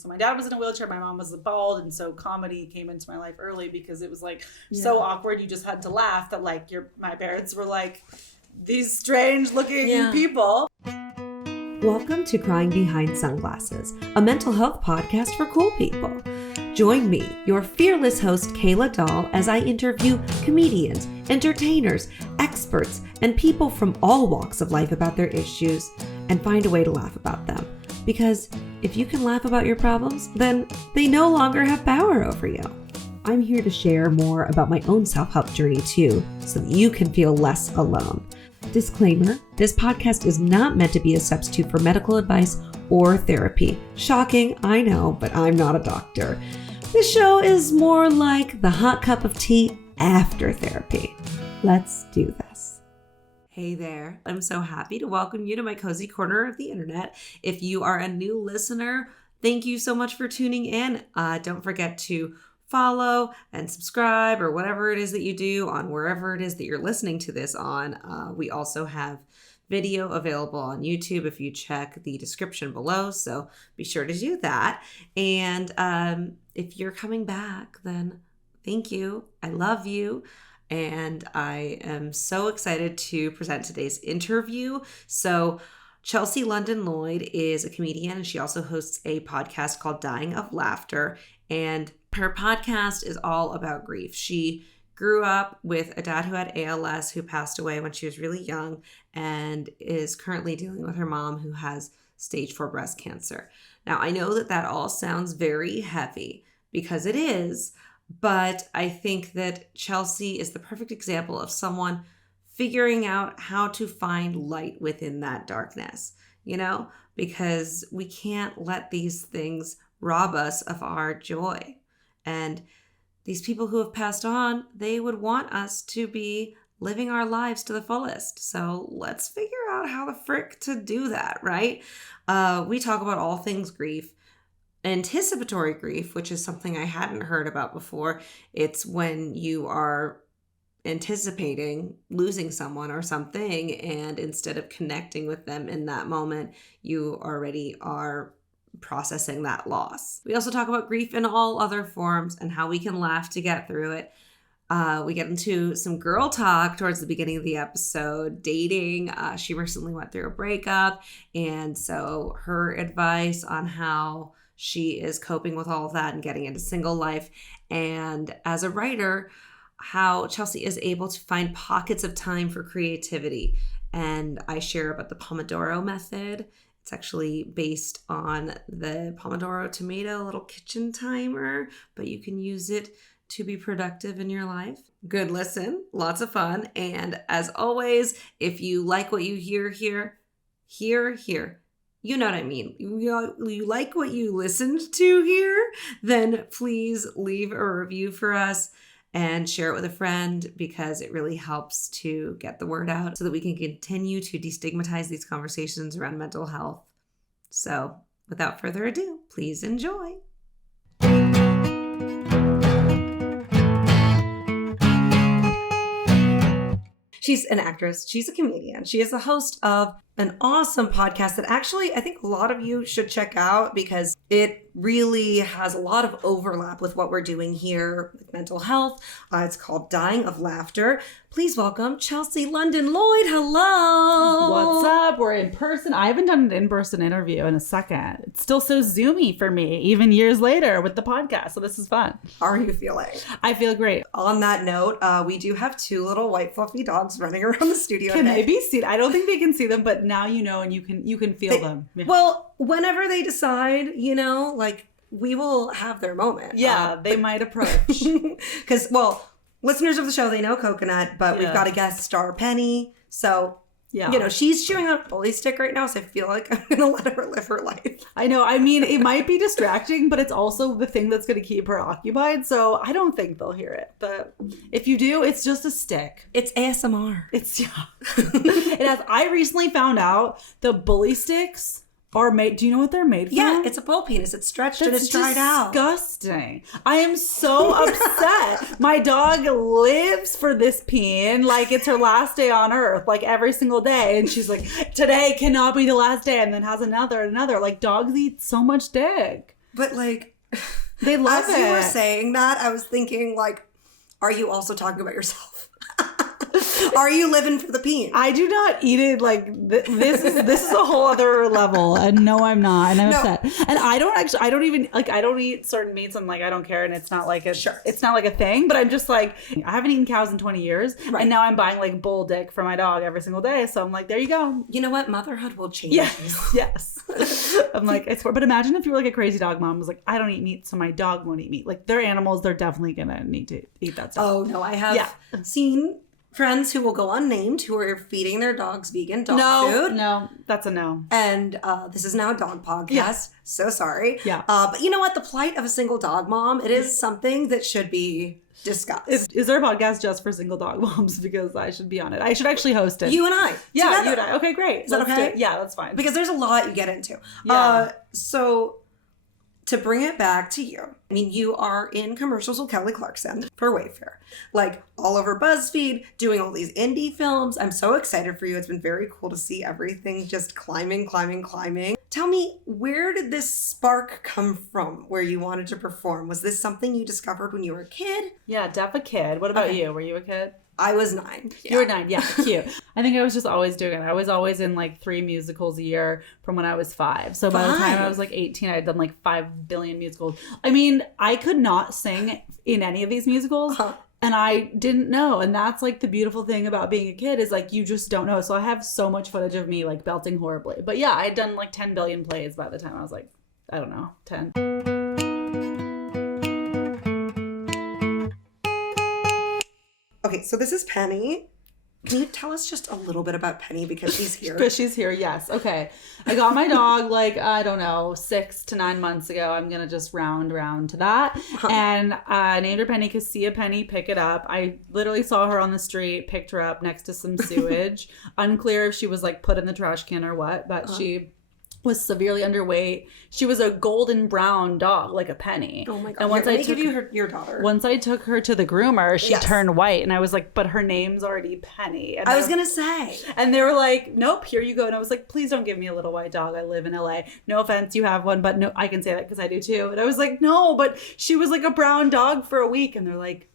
So my dad was in a wheelchair, my mom was bald, and so comedy came into my life early because it was like so awkward. You just had to laugh that like my parents were like these strange looking people. Welcome to Crying Behind Sunglasses, a mental health podcast for cool people. Join me, your fearless host, Keila Dolle, as I interview comedians, entertainers, experts, and people from all walks of life about their issues and find a way to laugh about them. Because if you can laugh about your problems, then they no longer have power over you. I'm here to share more about my own self-help journey too, so that you can feel less alone. Disclaimer, this podcast is not meant to be a substitute for medical advice or therapy. Shocking, I know, but I'm not a doctor. This show is more like the hot cup of tea after therapy. Let's do this. Hey there. I'm so happy to welcome you to my cozy corner of the internet. If you are a new listener, thank you so much for tuning in. Don't forget to follow and subscribe or whatever it is that you do on wherever it is that you're listening to this on. We also have video available on YouTube if you check the description below, so be sure to do that. And if you're coming back, then thank you. I love you. And I am so excited to present today's interview. So Chelsea Lloyd is a comedian, and she also hosts a podcast called Dying of Laughter. And her podcast is all about grief. She grew up with a dad who had ALS, who passed away when she was really young, and is currently dealing with her mom who has stage 4 breast cancer. Now, I know that all sounds very heavy because it is, but I think that Chelsea is the perfect example of someone figuring out how to find light within that darkness, because we can't let these things rob us of our joy. And these people who have passed on, they would want us to be living our lives to the fullest. So let's figure out how the frick to do that, right? We talk about all things grief. Anticipatory grief, which is something I hadn't heard about before. It's when you are anticipating losing someone or something, and instead of connecting with them in that moment, you already are processing that loss. We also talk about grief in all other forms and how we can laugh to get through it. We get into some girl talk towards the beginning of the episode, dating. She recently went through a breakup, and so her advice on how she is coping with all of that and getting into single life. And as a writer, how Chelsea is able to find pockets of time for creativity. And I share about the Pomodoro method. It's actually based on the Pomodoro tomato little kitchen timer, but you can use it to be productive in your life. Good listen, lots of fun. And as always, if you like what you hear here, you know what I mean. You like what you listened to here, then please leave a review for us and share it with a friend, because it really helps to get the word out so that we can continue to destigmatize these conversations around mental health. So without further ado, please enjoy. She's an actress. She's a comedian. She is the host of an awesome podcast that actually I think a lot of you should check out, because it really has a lot of overlap with what we're doing here with mental health. It's called Dying of Laughter. Please welcome Chelsea Lloyd. Hello. What's up? We're in person. I haven't done an in-person interview in a second. It's still so Zoomy for me, even years later with the podcast. So this is fun. How are you feeling? I feel great. On that note, we do have 2 little white fluffy dogs running around the studio. Can they be seen? I don't think they can see them, but now you know, and you can feel them. Yeah. Well, whenever they decide, we will have their moment. Yeah, they might approach. Because, listeners of the show, they know Coconut, but we've got a guest star, Penny. So, she's chewing on a bully stick right now, so I feel like I'm going to let her live her life. I know. I mean, it might be distracting, but it's also the thing that's going to keep her occupied. So I don't think they'll hear it. But if you do, it's just a stick. It's ASMR. I recently found out the bully sticks are made. Do you know what they're made from? Yeah, it's a bull penis. It's stretched and it's dried out. Disgusting. I am so upset. My dog lives for this peen like it's her last day on earth, like every single day. And she's like, today cannot be the last day. And then has another. Like, dogs eat so much dick. But like, they love as it. you were saying that, I was thinking like, are you also talking about yourself? Are you living for the peen? I do not eat it like this is a whole other level, and no, I'm not, and I'm upset. And I don't eat certain meats, and like I don't care, and it's not like it's not like a thing. But I'm just like, I haven't eaten cows in 20 years, and now I'm buying like bull dick for my dog every single day. So I'm like, there you go. You know what? Motherhood will change. Yes. I'm like, I swear. But imagine if you were like a crazy dog mom was like, I don't eat meat, so my dog won't eat meat. Like they're animals, they're definitely gonna need to eat that stuff. Oh no, I have seen friends who will go unnamed who are feeding their dogs vegan dog food. No, that's a no. And this is now a dog podcast. Yeah. So sorry. Yeah. But you know what? The plight of a single dog mom, it is something that should be discussed. Is there a podcast just for single dog moms? Because I should be on it. I should actually host it. You and I. Yeah, together. you and I. Okay, great. Is that okay? Yeah, that's fine. Because there's a lot you get into. Yeah. So to bring it back to you, I mean, you are in commercials with Kelly Clarkson for Wayfair, like all over BuzzFeed, doing all these indie films. I'm so excited for you. It's been very cool to see everything just climbing. Tell me, where did this spark come from where you wanted to perform? Was this something you discovered when you were a kid? Yeah, def a kid. What about you? Were you a kid? I was 9. Yeah. You were 9. Yeah, cute. I think I was just always doing it. I was always in like 3 musicals a year from when I was 5. So by the time I was like 18, I had done like 5 billion musicals. I mean, I could not sing in any of these musicals. And I didn't know. And that's like the beautiful thing about being a kid is like you just don't know. So I have so much footage of me like belting horribly. But yeah, I had done like 10 billion plays by the time I was like, I don't know, 10. Okay, so this is Penny. Can you tell us just a little bit about Penny because she's here? Because she's here, yes. Okay. I got my dog like, I don't know, 6 to 9 months ago. I'm going to just round to that. And I named her Penny because see a penny, pick it up. I literally saw her on the street, picked her up next to some sewage. Unclear if she was like put in the trash can or what, but she was severely underweight. She was a golden brown dog, like a penny. Oh my God. And once I took your daughter. Once I took her to the groomer, she turned white. And I was like, but her name's already Penny. And I was going to say. And they were like, nope, here you go. And I was like, please don't give me a little white dog. I live in LA. No offense, you have one, but no, I can say that because I do too. And I was like, no, but she was like a brown dog for a week. And they're like,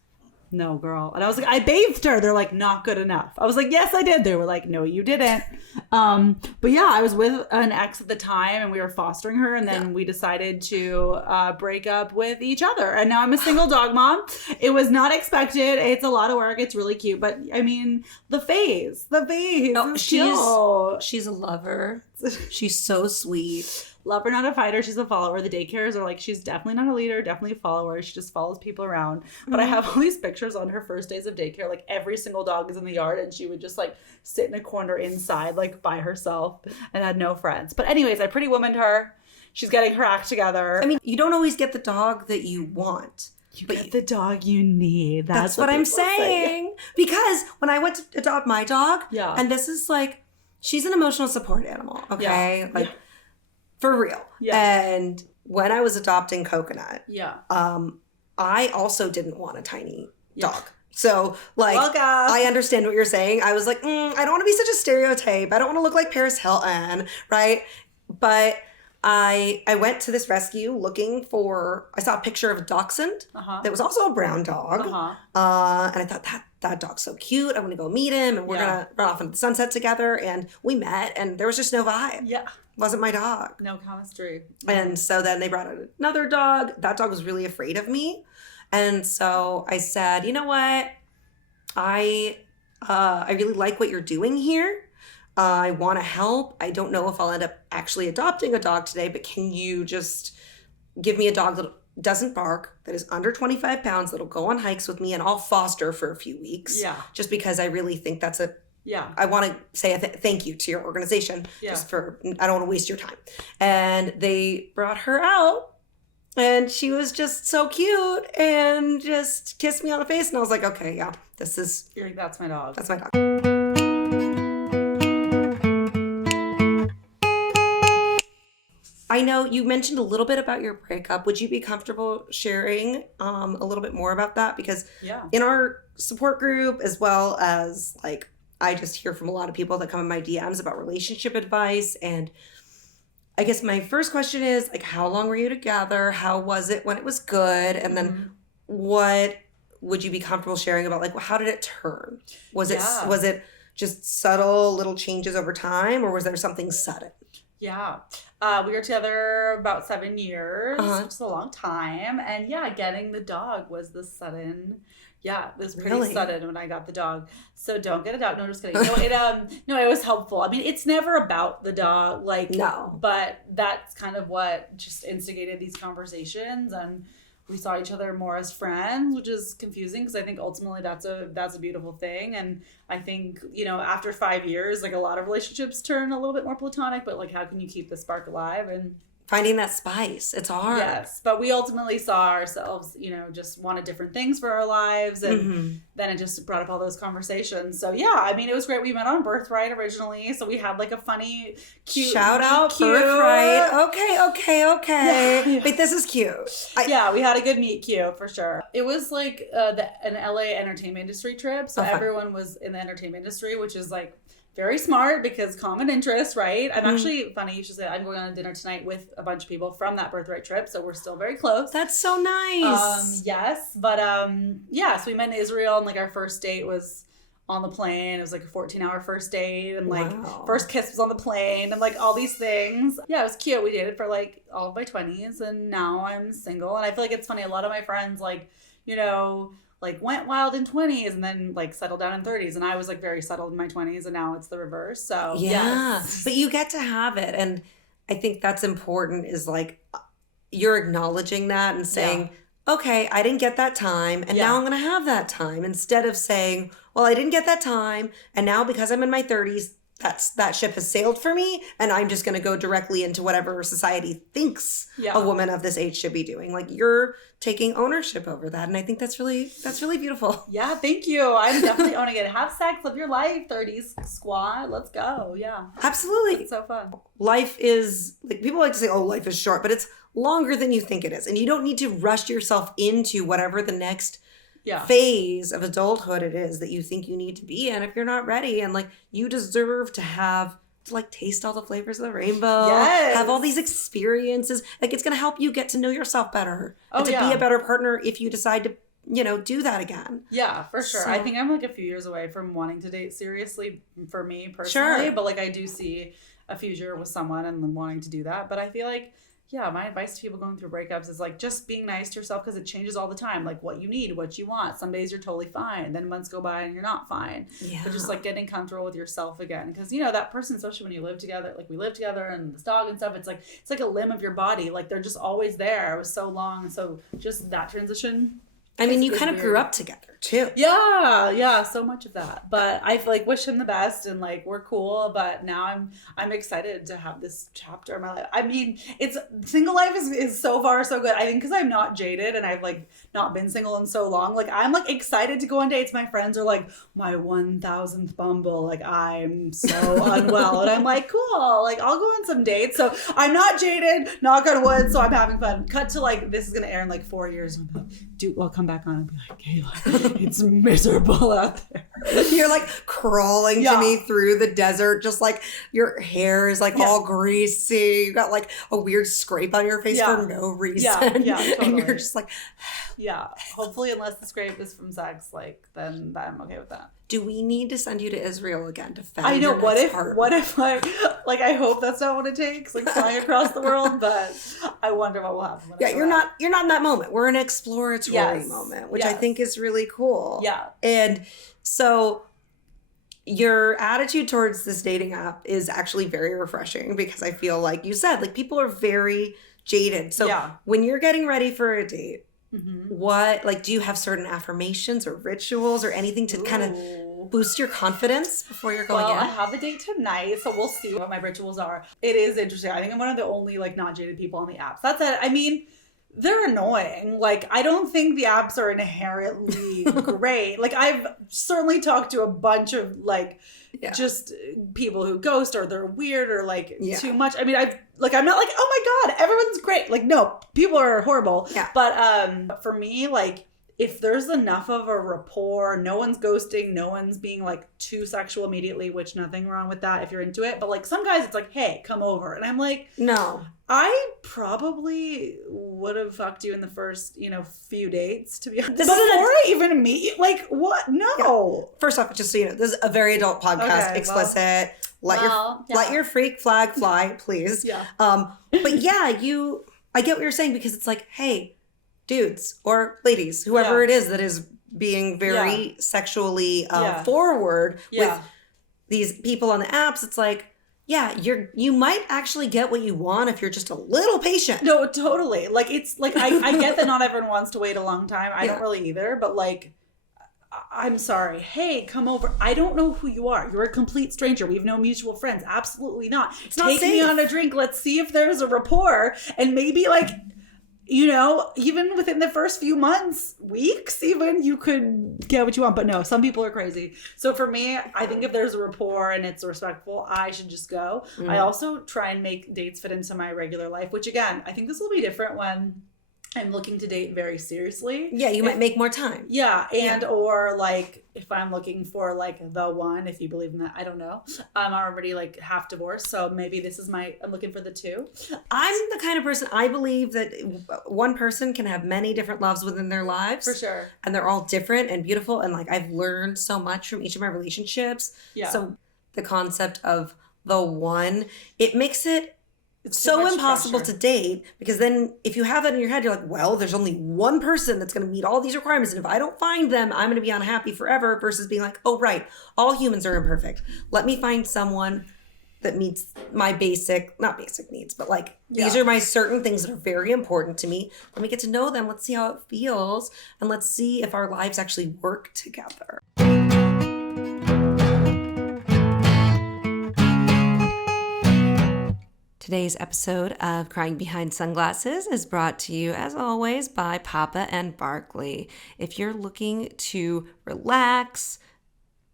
no, girl. And I was like, I bathed her. They're like, not good enough. I was like, yes, I did. They were like, no, you didn't. But yeah, I was with an ex at the time and we were fostering her. And then we decided to break up with each other. And now I'm a single dog mom. It was not expected. It's a lot of work. It's really cute. But I mean, the phase. No, she's a lover. She's so sweet. Lover, not a fighter. She's a follower. The daycares are like, she's definitely not a leader, definitely a follower. She just follows people around. But I have all these pictures on her first days of daycare. Like every single dog is in the yard and she would just like sit in a corner inside like by herself and had no friends. But anyways, I pretty womaned her. She's getting her act together. I mean, you don't always get the dog that you want. You get the dog you need. That's what I'm saying. Because when I went to adopt my dog, and this is like, she's an emotional support animal, okay? Yeah. Like, for real. Yeah. And when I was adopting Coconut, I also didn't want a tiny dog. So, like, I understand what you're saying. I was like, I don't want to be such a stereotype. I don't want to look like Paris Hilton, right? But I went to this rescue looking for, I saw a picture of a dachshund that was also a brown dog. And I thought, that dog's so cute. I want to go meet him and we're going to run off into the sunset together. And we met and there was just no vibe. Yeah. Wasn't my dog. No chemistry. And so then they brought out another dog. That dog was really afraid of me. And so I said, you know what? I really like what you're doing here. I want to help. I don't know if I'll end up actually adopting a dog today, but can you just give me a dog that doesn't bark, that is under 25 pounds, that'll go on hikes with me, and I'll foster for a few weeks. Yeah. Just because I really think that's I want to say a thank you to your organization just for, I don't want to waste your time. And they brought her out and she was just so cute and just kissed me on the face. And I was like, okay, yeah, that's my dog. That's my dog. I know you mentioned a little bit about your breakup. Would you be comfortable sharing a little bit more about that? Because in our support group, as well as like, I just hear from a lot of people that come in my DMs about relationship advice, and I guess my first question is like, how long were you together? How was it when it was good? And then what would you be comfortable sharing about, like, how did it turn? Was it just subtle little changes over time, or was there something sudden? Yeah. We were together about 7 years, which is a long time. And yeah, getting the dog was the sudden. Yeah, it was pretty sudden when I got the dog. So don't get a dog. No, just kidding. No, it was helpful. I mean, it's never about the dog, like, no. But that's kind of what just instigated these conversations, and we saw each other more as friends, which is confusing because I think ultimately that's a beautiful thing. And I think, after 5 years, like, a lot of relationships turn a little bit more platonic, but like, how can you keep the spark alive? And finding that spice, it's hard. Yes, but we ultimately saw ourselves, just wanted different things for our lives, and then it just brought up all those conversations. So yeah, I mean, it was great. We met on Birthright originally, so we had like a funny, cute shout out Birthright. Okay. Yeah. Wait, this is cute. Yeah, we had a good meet cute for sure. It was like an LA entertainment industry trip, so everyone was in the entertainment industry, which is like very smart because common interest, right? I'm actually, funny you should say, I'm going on a dinner tonight with a bunch of people from that Birthright trip, so we're still very close. That's so nice. Yes, but so we met in Israel, and like our first date was on the plane. It was like a 14-hour first date, and like first kiss was on the plane, and like all these things. Yeah, it was cute. We dated for like all of my 20s, and now I'm single. And I feel like it's funny, a lot of my friends like went wild in 20s and then like settled down in 30s, and I was like very settled in my 20s, and now it's the reverse. So yes. But you get to have it, and I think that's important, is like you're acknowledging that and saying, okay, I didn't get that time, and now I'm gonna have that time, instead of saying, well, I didn't get that time, and now because I'm in my 30s, that ship has sailed for me, and I'm just going to go directly into whatever society thinks a woman of this age should be doing. Like, you're taking ownership over that, and I think that's really beautiful. Yeah, thank you. I'm definitely owning it. Have sex, live your life, 30s squad. Let's go. Yeah, absolutely. It's so fun. Life is, like, people like to say, oh, life is short, but it's longer than you think it is, and you don't need to rush yourself into whatever the next phase of adulthood it is that you think you need to be in if you're not ready. And like, you deserve to like taste all the flavors of the rainbow, have all these experiences. Like, it's going to help you get to know yourself better and to be a better partner if you decide to do that again. Yeah, for sure. So, I think I'm like a few years away from wanting to date seriously for me personally, but like I do see a future with someone and then wanting to do that. But I feel like, my advice to people going through breakups is like just being nice to yourself, because it changes all the time. Like what you need, what you want. Some days you're totally fine. Then months go by and you're not fine. Yeah. But just like getting comfortable with yourself again. Because that person, especially when you live together, like we live together and this dog and stuff, it's like a limb of your body. Like they're just always there. It was so long. So just that transition. I mean, you kind of grew up together too. Yeah, so much of that. But I like wish him the best, and like we're cool. But now I'm excited to have this chapter in my life. I mean, it's single life is so far so good. I think because I'm not jaded and I've like not been single in so long. Like I'm like excited to go on dates. My friends are like, my 1000th Bumble. Like I'm so unwell, and I'm like, cool. Like I'll go on some dates. So I'm not jaded. Knock on wood. So I'm having fun. Cut to like this is gonna air in like 4 years. And I'll come back on and be like, Keila, it's miserable out there. You're like crawling to me through the desert, just like your hair is like all greasy. You got like a weird scrape on your face for no reason. Yeah, totally. And you're just like, hopefully, unless the scrape is from sex, like then I'm okay with that. Do we need to send you to Israel again to find I know. Your what next if partner? What if I hope that's not what it takes, like flying across the world, but I wonder what will happen. You're not in that moment. We're in an exploratory moment, which I think is really cool. Yeah. And so your attitude towards this dating app is actually very refreshing, because I feel like you said, like, people are very jaded. So when you're getting ready for a date, what, like, do you have certain affirmations or rituals or anything to kind of boost your confidence before you're going in? I have a date tonight, so we'll see what my rituals are. It is interesting. I think I'm one of the only like not jaded people on the apps. That said, I mean, they're annoying. Like, I don't think the apps are inherently great. Like, I've certainly talked to a bunch of like just people who ghost, or they're weird, or like too much. I mean, I'm not like, oh my God, everyone's great. Like, no, people are horrible. Yeah. But for me, like, if there's enough of a rapport, no one's ghosting, no one's being like too sexual immediately, which nothing wrong with that if you're into it. But like some guys, it's like, hey, come over. And I'm like, no. I probably would have fucked you in the first, few dates, to be honest. This Before isn't I even meet you. Like, what? No. Yeah. First off, just so you know, this is a very adult podcast, Okay, explicit. Let your freak flag fly, please. Yeah. But yeah, I get what you're saying, because it's like, hey, dudes or ladies, whoever it is that is being very sexually forward with these people on the apps, it's like, yeah, you might actually get what you want if you're just a little patient. No, totally. Like, it's like, I get that not everyone wants to wait a long time. I don't really either, but like, I'm sorry. Hey, come over. I don't know who you are. You're a complete stranger. We have no mutual friends. Absolutely not. Take me on a drink. Let's see if there's a rapport. And maybe like, even within the first few months, weeks even, you could get what you want. But no, some people are crazy. So for me, I think if there's a rapport and it's respectful, I should just go. Mm-hmm. I also try and make dates fit into my regular life, which again, I think this will be different when I'm looking to date very seriously. Yeah, you might make more time. Yeah, or like if I'm looking for like the one, if you believe in that, I don't know. I'm already like half divorced, so maybe this is I'm looking for the two. I'm the kind of person, I believe that one person can have many different loves within their lives. For sure. And they're all different and beautiful, and like I've learned so much from each of my relationships. Yeah. So the concept of the one, it makes it so impossible to date, because then if you have that in your head, you're like, well, there's only one person that's going to meet all these requirements, and if I don't find them, I'm going to be unhappy forever, versus being like, oh, right, all humans are imperfect. Let me find someone that meets my not basic needs, but like, these are my certain things that are very important to me. Let me get to know them. Let's see how it feels, and let's see if our lives actually work together. Today's episode of Crying Behind Sunglasses is brought to you, as always, by Papa and Barkley. If you're looking to relax,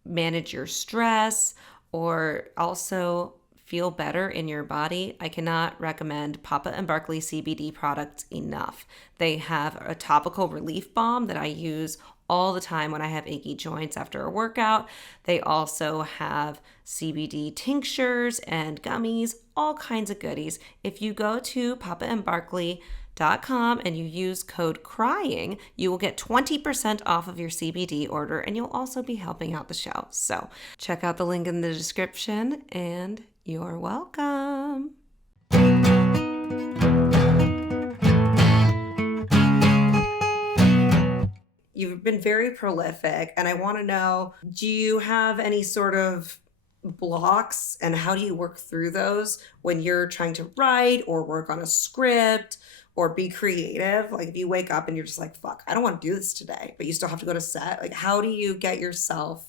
manage your stress, or also feel better in your body, I cannot recommend Papa and Barkley CBD products enough. They have a topical relief balm that I use all the time when I have achy joints after a workout. They also have CBD tinctures and gummies, all kinds of goodies. If you go to papaandbarkley.com and you use code CRYING, you will get 20% off of your CBD order, and you'll also be helping out the show. So check out the link in the description, and you're welcome. You've been very prolific, and I want to know, do you have any sort of blocks, and how do you work through those when you're trying to write or work on a script or be creative? Like if you wake up and you're just like, fuck, I don't want to do this today, but you still have to go to set. Like, how do you get yourself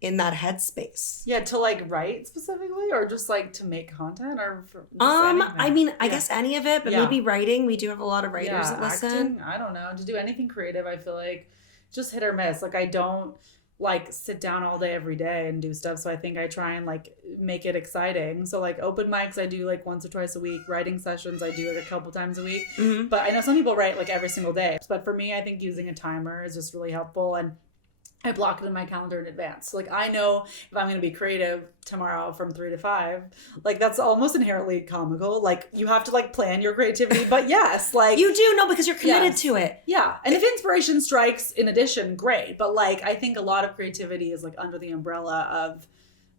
in that headspace? Yeah, to like write specifically, or just like to make content, or I mean, I guess any of it, but maybe writing. We do have a lot of writers that listen. Acting, I don't know. To do anything creative, I feel like just hit or miss. Like I don't like sit down all day every day and do stuff. So I think I try and like make it exciting. So like open mics, I do like once or twice a week. Writing sessions, I do it a couple times a week. Mm-hmm. But I know some people write like every single day. But for me, I think using a timer is just really helpful. And I block it in my calendar in advance. So like I know if I'm going to be creative tomorrow from 3 to 5, like that's almost inherently comical. Like you have to like plan your creativity, but yes, like you do know, because you're committed to it. Yeah. And if inspiration strikes in addition, great. But like, I think a lot of creativity is like under the umbrella of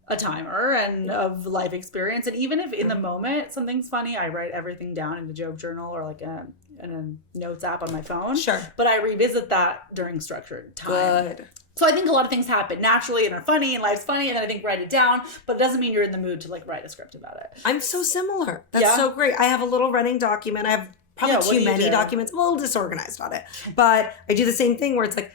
a timer and of life experience. And even if in the moment something's funny, I write everything down in a joke journal or like in a notes app on my phone. Sure. But I revisit that during structured time. Good. So I think a lot of things happen naturally and are funny, and life's funny, and then I think write it down, but it doesn't mean you're in the mood to like write a script about it. I'm so similar. That's so great. I have a little running document. I have probably too many documents, a little disorganized on it. But I do the same thing where it's like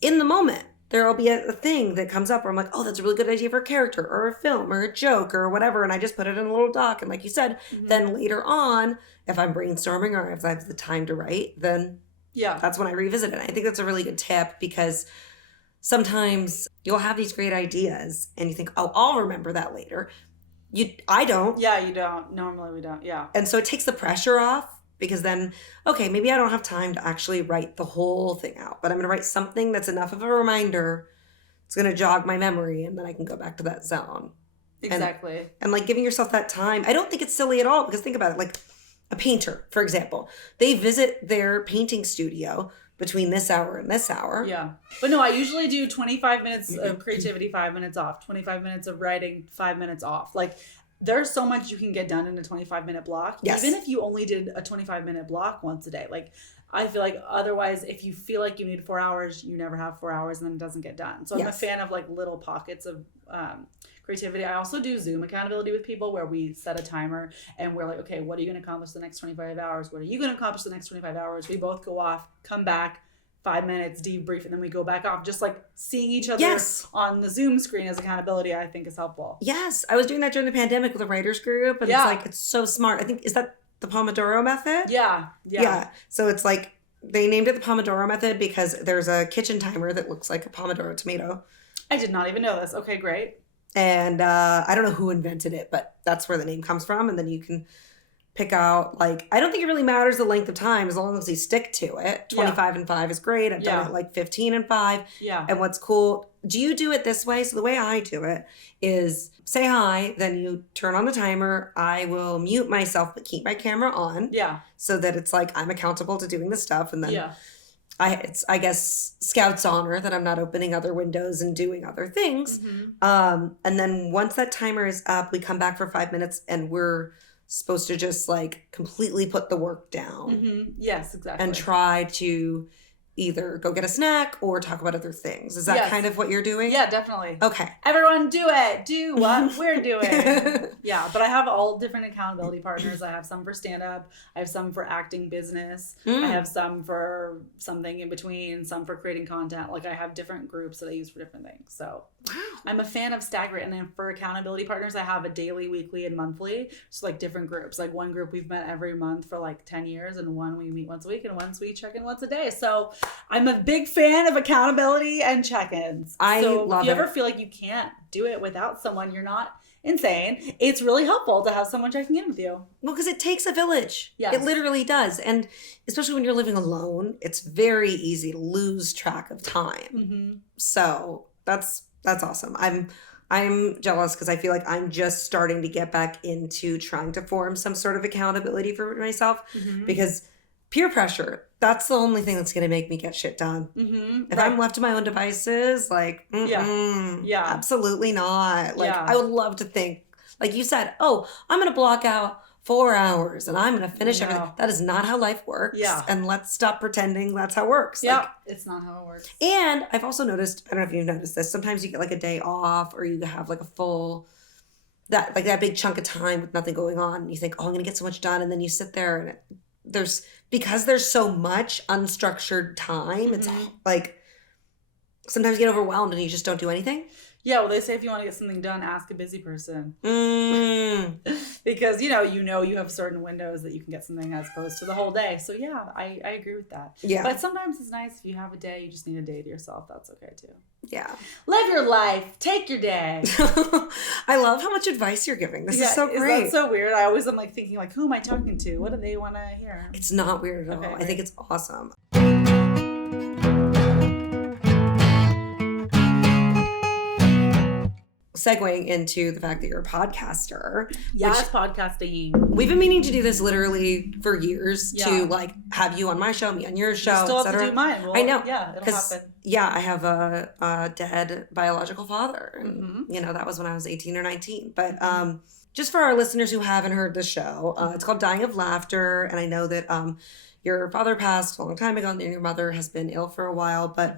in the moment, there will be a thing that comes up where I'm like, oh, that's a really good idea for a character or a film or a joke or whatever. And I just put it in a little doc. And like you said, then later on, if I'm brainstorming or if I have the time to write, then that's when I revisit it. I think that's a really good tip, because sometimes you'll have these great ideas and you think, oh, I'll remember that later. I don't. Yeah, you don't. Normally we don't. Yeah. And so it takes the pressure off because then, okay, maybe I don't have time to actually write the whole thing out, but I'm going to write something that's enough of a reminder. It's going to jog my memory, and then I can go back to that zone. Exactly. And like giving yourself that time. I don't think it's silly at all, because think about it. Like a painter, for example, they visit their painting studio between this hour and this hour. Yeah. But no, I usually do 25 minutes of creativity, 5 minutes off, 25 minutes of writing, 5 minutes off. Like, there's so much you can get done in a 25-minute block. Yes. Even if you only did a 25-minute block once a day. Like, I feel like otherwise, if you feel like you need 4 hours, you never have 4 hours, and then it doesn't get done. So I'm a fan of like little pockets of creativity. I also do Zoom accountability with people where we set a timer and we're like, okay, what are you going to accomplish the next 25 hours? What are you going to accomplish the next 25 hours? We both go off, come back, 5 minutes, debrief, and then we go back off. Just like seeing each other on the Zoom screen as accountability, I think is helpful. Yes. I was doing that during the pandemic with a writers group, and it's like, it's so smart. I think, is that the Pomodoro method? Yeah. So it's like, they named it the Pomodoro method because there's a kitchen timer that looks like a Pomodoro tomato. I did not even know this. Okay, great. And I don't know who invented it, but that's where the name comes from. And then you can pick out, like, I don't think it really matters the length of time as long as you stick to it. 25 and 5 is great. I've done it like 15 and 5. Yeah. And what's cool, do you do it this way? So the way I do it is say hi, then you turn on the timer. I will mute myself but keep my camera on. Yeah. So that it's like I'm accountable to doing the stuff. And then it's, I guess, Scout's honor that I'm not opening other windows and doing other things. And then once that timer is up, we come back for 5 minutes and we're supposed to just like completely put the work down. Yes, exactly. And try to either go get a snack or talk about other things. Is that kind of what you're doing? Yeah, definitely. Okay. Everyone do it. Do what we're doing. Yeah, but I have all different accountability partners. I have some for stand-up. I have some for acting business. I have some for something in between, some for creating content. Like I have different groups that I use for different things. So I'm a fan of staggering. And then for accountability partners, I have a daily, weekly, and monthly. So like different groups. Like one group we've met every month for like 10 years, and one we meet once a week, and once we check in once a day. So I'm a big fan of accountability and check-ins. So if you ever feel like you can't do it without someone, you're not insane. It's really helpful to have someone checking in with you. Well, because it takes a village. Yes. It literally does. And especially when you're living alone, it's very easy to lose track of time. So that's awesome. I'm jealous because I feel like I'm just starting to get back into trying to form some sort of accountability for myself because peer pressure, that's the only thing that's going to make me get shit done. If I'm left to my own devices, like, absolutely not. Like, I would love to think, like you said, oh, I'm going to block out 4 hours and I'm going to finish everything. That is not how life works. And let's stop pretending that's how it works. Like, it's not how it works. And I've also noticed, I don't know if you've noticed this, sometimes you get like a day off or you have like a full, that big chunk of time with nothing going on. And you think, oh, I'm going to get so much done. And then you sit there and because there's so much unstructured time, it's like sometimes you get overwhelmed and you just don't do anything. Yeah, well, they say if you want to get something done, ask a busy person. Because, you have certain windows that you can get something as opposed to the whole day. So, yeah, I agree with that. Yeah. But sometimes it's nice if you have a day, you just need a day to yourself. That's okay, too. Yeah. Live your life. Take your day. I love how much advice you're giving. This is so great. Is that so weird? I always am like thinking, like, who am I talking to? What do they want to hear? It's not weird at all. Okay, I think it's awesome. Segueing into the fact that you're a podcaster. Yes, podcasting. We've been meaning to do this literally for years to like have you on my show, me on your show, still etc. have to do mine. Well, I know. Yeah, it'll happen. Yeah, I have a dead biological father. And, that was when I was 18 or 19. But just for our listeners who haven't heard the show, it's called Dying of Laughter. And I know that your father passed a long time ago and your mother has been ill for a while. But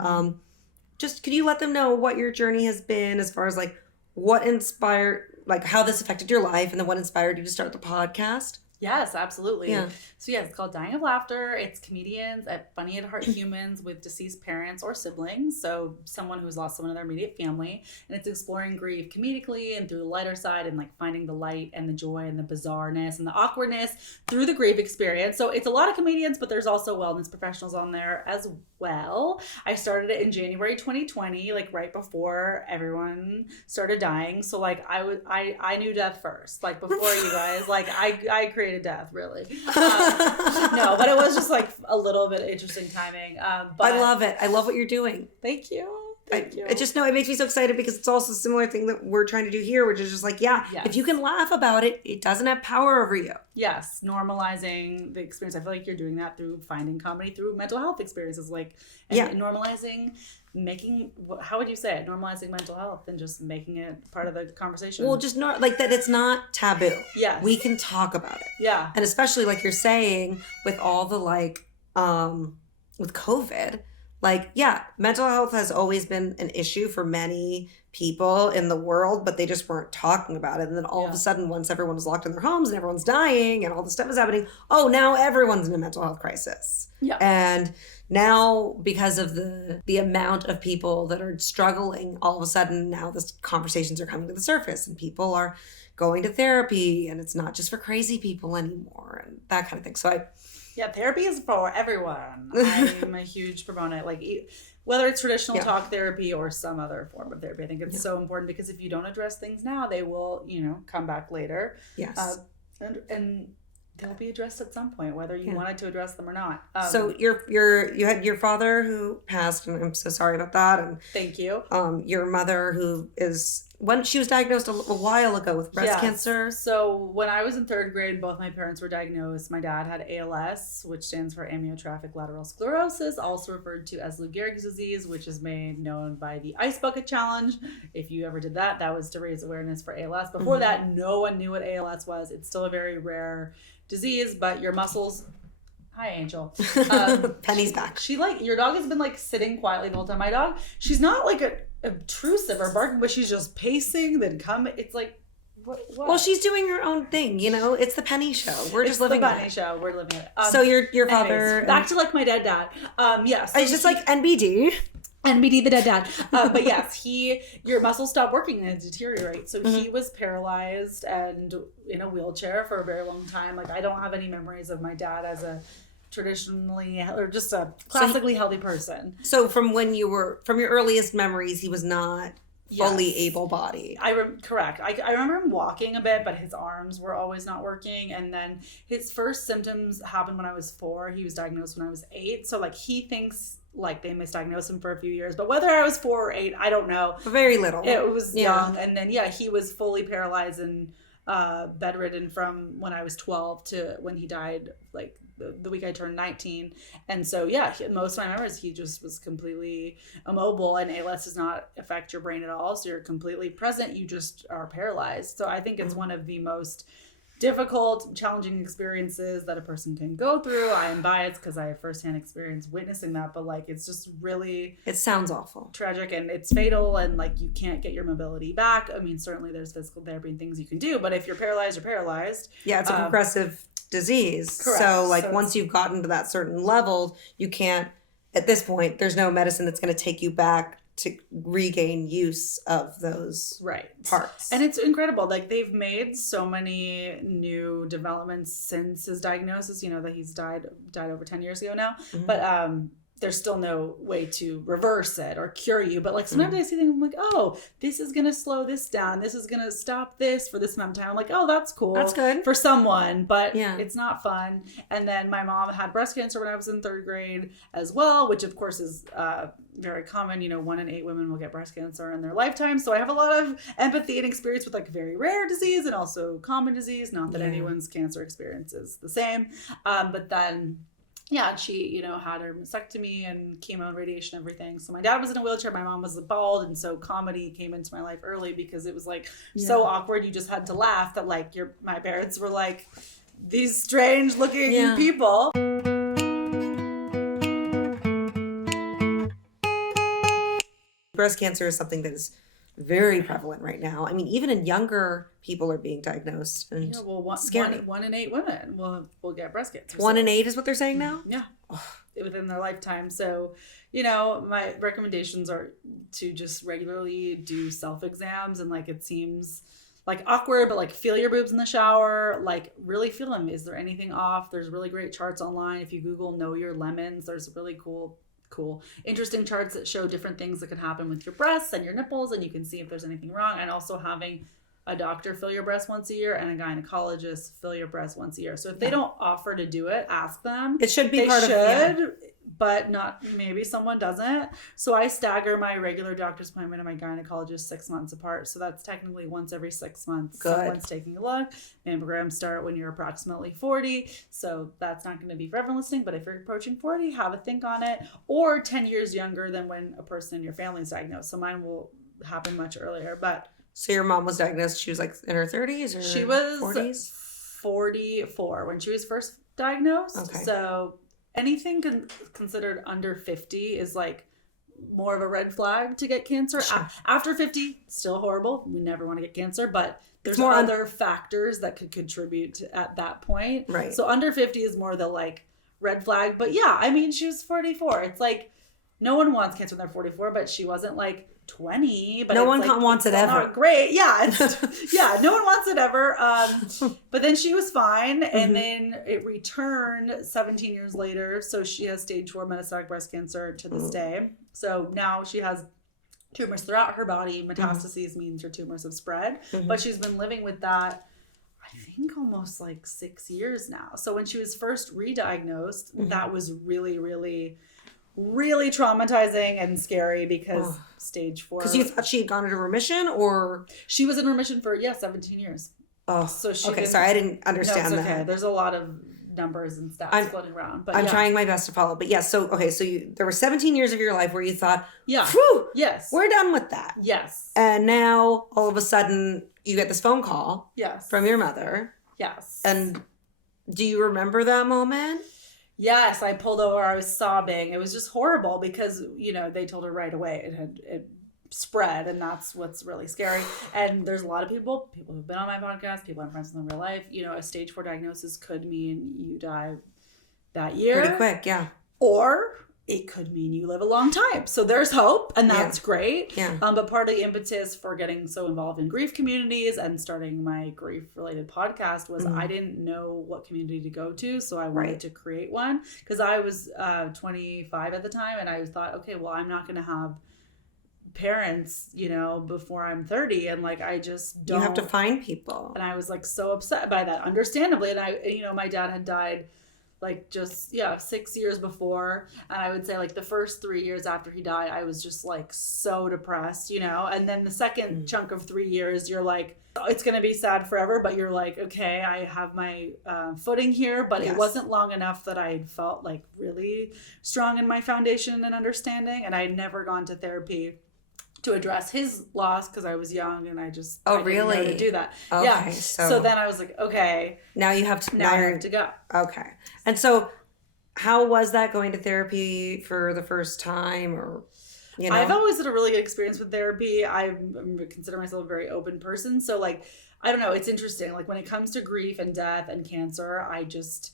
just could you let them know what your journey has been as far as like what inspired, like how this affected your life and then what inspired you to start the podcast? Yes, absolutely. Yeah. So it's called Dying of Laughter. It's comedians at funny at heart humans with deceased parents or siblings. So someone who's lost someone in their immediate family. And it's exploring grief comedically and through the lighter side and like finding the light and the joy and the bizarreness and the awkwardness through the grief experience. So it's a lot of comedians, but there's also wellness professionals on there as well. I started it in January 2020, like right before everyone started dying. So like I knew death first, like before you guys, like I created afraid of death, really. No, but it was just like a little bit interesting timing. But I love it. I love what you're doing. Thank you. Thank you. It just, no, it makes me so excited because it's also a similar thing that we're trying to do here, which is just like, if you can laugh about it, it doesn't have power over you. Yes, normalizing the experience. I feel like you're doing that through finding comedy, through mental health experiences, like, and normalizing, how would you say it? Normalizing mental health and just making it part of the conversation. Well, just not like that. It's not taboo. Yes. We can talk about it. Yeah. And especially like you're saying with all the with COVID, mental health has always been an issue for many people in the world, but they just weren't talking about it. And then all of a sudden, once everyone was locked in their homes and everyone's dying and all this stuff is happening, now everyone's in a mental health crisis. Yeah. And now, because of the amount of people that are struggling, all of a sudden now the conversations are coming to the surface and people are going to therapy, and it's not just for crazy people anymore and that kind of thing. So therapy is for everyone. I'm a huge proponent, like whether it's traditional talk therapy or some other form of therapy. I think it's so important because if you don't address things now, they will, come back later. Yes. And they'll be addressed at some point, whether you wanted to address them or not. So you had your father who passed, and I'm so sorry about that. And thank you. Your mother when she was diagnosed a while ago with breast cancer. So when I was in third grade, both my parents were diagnosed. My dad had ALS, which stands for amyotrophic lateral sclerosis, also referred to as Lou Gehrig's disease, which is made known by the Ice Bucket Challenge. If you ever did that, that was to raise awareness for ALS. Before that, no one knew what ALS was. It's still a very rare disease, but your muscles... Hi, Angel. Penny's back. Your dog has been sitting quietly the whole time. My dog, she's not obtrusive or barking, but she's just pacing, then coming. It's like, what? Well, she's doing her own thing, It's the Penny show. We're just living it. It's the Penny show. We're living it. So your father... Anyways, back to my dead dad. Yes. It's just like NBD. NBD, the dead dad. But yes, your muscles stop working and deteriorate. So he was paralyzed and in a wheelchair for a very long time. I don't have any memories of my dad as a traditionally or just a classically healthy person. So from your earliest memories, he was not fully able-bodied. Correct. I remember him walking a bit, but his arms were always not working. And then his first symptoms happened when I was 4. He was diagnosed when I was 8. So he thinks they misdiagnosed him for a few years, but whether I was 4 or 8, I don't know. Very little. It was young. And then, he was fully paralyzed and bedridden from when I was 12 to when he died, the week I turned 19. And so, most of my memories, he just was completely immobile, and ALS does not affect your brain at all. So you're completely present. You just are paralyzed. So I think it's one of the most difficult, challenging experiences that a person can go through. I am biased because I have firsthand experience witnessing that, but it's just really... It sounds awful. Tragic, and it's fatal, and you can't get your mobility back. I mean, certainly there's physical therapy and things you can do, but if you're paralyzed, you're paralyzed. Yeah, it's a progressive disease. Correct. So once you've gotten to that certain level, you can't, at this point, there's no medicine that's going to take you back to regain use of those parts. And it's incredible. They've made so many new developments since his diagnosis, that he's died over 10 years ago now. But there's still no way to reverse it or cure you. But sometimes I see things, I'm oh, this is going to slow this down. This is going to stop this for this amount of time. I'm oh, that's cool. That's good. For someone, but it's not fun. And then my mom had breast cancer when I was in third grade as well, which of course is very common. 1 in 8 women will get breast cancer in their lifetime. So I have a lot of empathy and experience with very rare disease and also common disease. Not that anyone's cancer experience is the same. But then... she, had her mastectomy and chemo and radiation and everything. So my dad was in a wheelchair, my mom was bald, and so comedy came into my life early because it was so awkward. You just had to laugh that my parents were these strange looking people. Breast cancer is something that is very prevalent right now. I mean, even in younger people are being diagnosed, and one in 8 women will get breast cancer. 1 in 8 is what they're saying now? Yeah. Within their lifetime. So, my recommendations are to just regularly do self-exams, and it seems awkward, but feel your boobs in the shower, really feel them. Is there anything off? There's really great charts online. If you Google Know Your Lemons, there's really cool, interesting charts that show different things that can happen with your breasts and your nipples, and you can see if there's anything wrong. And also having a doctor fill your breast once a year and a gynecologist fill your breast once a year. So if they don't offer to do it, ask them. It should be they part of but not, maybe someone doesn't. So I stagger my regular doctor's appointment and my gynecologist 6 months apart. So that's technically once every 6 months. Good. Someone's taking a look. Mammograms start when you're approximately 40. So that's not going to be for everyone listening. But if you're approaching 40, have a think on it. Or 10 years younger than when a person in your family is diagnosed. So mine will happen much earlier. But So your mom was diagnosed, she was like in her 30s or she was 40s? 44 when she was first diagnosed. Okay. So anything considered under 50 is like more of a red flag to get cancer. Sure. After 50, still horrible. We never want to get cancer, but there's more other factors that could contribute to, at that point. Right. So under 50 is more the like red flag. But yeah, I mean, she was 44. It's like no one wants cancer when they're 44, but she wasn't like 20, but no one like, wants it ever. Not great. Yeah. Yeah. No one wants it ever. But then she was fine. And then it returned 17 years later. So she has stage 4 metastatic breast cancer to this day. So now she has tumors throughout her body. Metastases means your tumors have spread, but she's been living with that, I think almost like 6 years now. So when she was first re-diagnosed, that was really, really, really traumatizing and scary because stage 4. Because you thought she had gone into remission or? She was in remission for, 17 years. Oh, so she okay. Sorry, I didn't understand it's okay. that. There's a lot of numbers and stats floating around. But I'm trying my best to follow. But yes, so, okay, so there were 17 years of your life where you thought, whew, yes, we're done with that. Yes. And now, all of a sudden, you get this phone call from your mother. Yes. And do you remember that moment? Yes, I pulled over. I was sobbing. It was just horrible because, they told her right away it spread, and that's what's really scary. And there's a lot of people who've been on my podcast, people I'm friends with in real life, a stage 4 diagnosis could mean you die that year. Pretty quick, yeah. Or it could mean you live a long time. So there's hope, and that's great. Yeah. But part of the impetus for getting so involved in grief communities and starting my grief-related podcast was I didn't know what community to go to, so I wanted to create one. Because I was 25 at the time, and I thought, okay, well, I'm not going to have parents, before I'm 30, and like I just don't. You have to find people. And I was like so upset by that, understandably. And I, my dad had died like just 6 years before, and I would say like the first 3 years after he died, I was just like so depressed, and then the second chunk of 3 years, you're like, oh, it's gonna be sad forever, but you're like, okay, I have my footing here. But it wasn't long enough that I felt like really strong in my foundation and understanding, and I had never gone to therapy to address his loss because I was young and I just I didn't know to do that. Okay, yeah. So then I was like, okay, now you have to. Now I have to go. Okay. And so, how was that going to therapy for the first time, or? I've always had a really good experience with therapy. I consider myself a very open person. So like, I don't know. It's interesting. Like when it comes to grief and death and cancer, I've just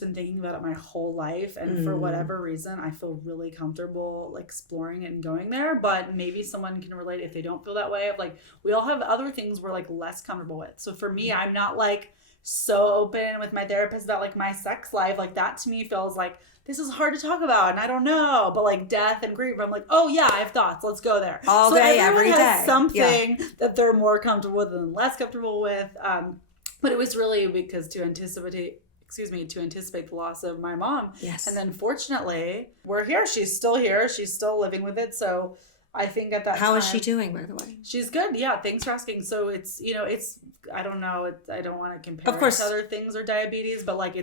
been thinking about it my whole life. And for whatever reason, I feel really comfortable like exploring it and going there. But maybe someone can relate if they don't feel that way. Of like, we all have other things we're like less comfortable with. So for me, I'm not like so open with my therapist about like my sex life. Like that to me feels like, this is hard to talk about and I don't know. But like death and grief, I'm like, oh yeah, I have thoughts. Let's go there. All day, every day. Has something that they're more comfortable with and less comfortable with. But it was really because to anticipate the loss of my mom. Yes. And then fortunately, we're here. She's still here. She's still living with it. So I think at that time. How is she doing, by the way? She's good. Yeah. Thanks for asking. So it's, I don't know. I don't want to compare of course. It to other things or diabetes, but like,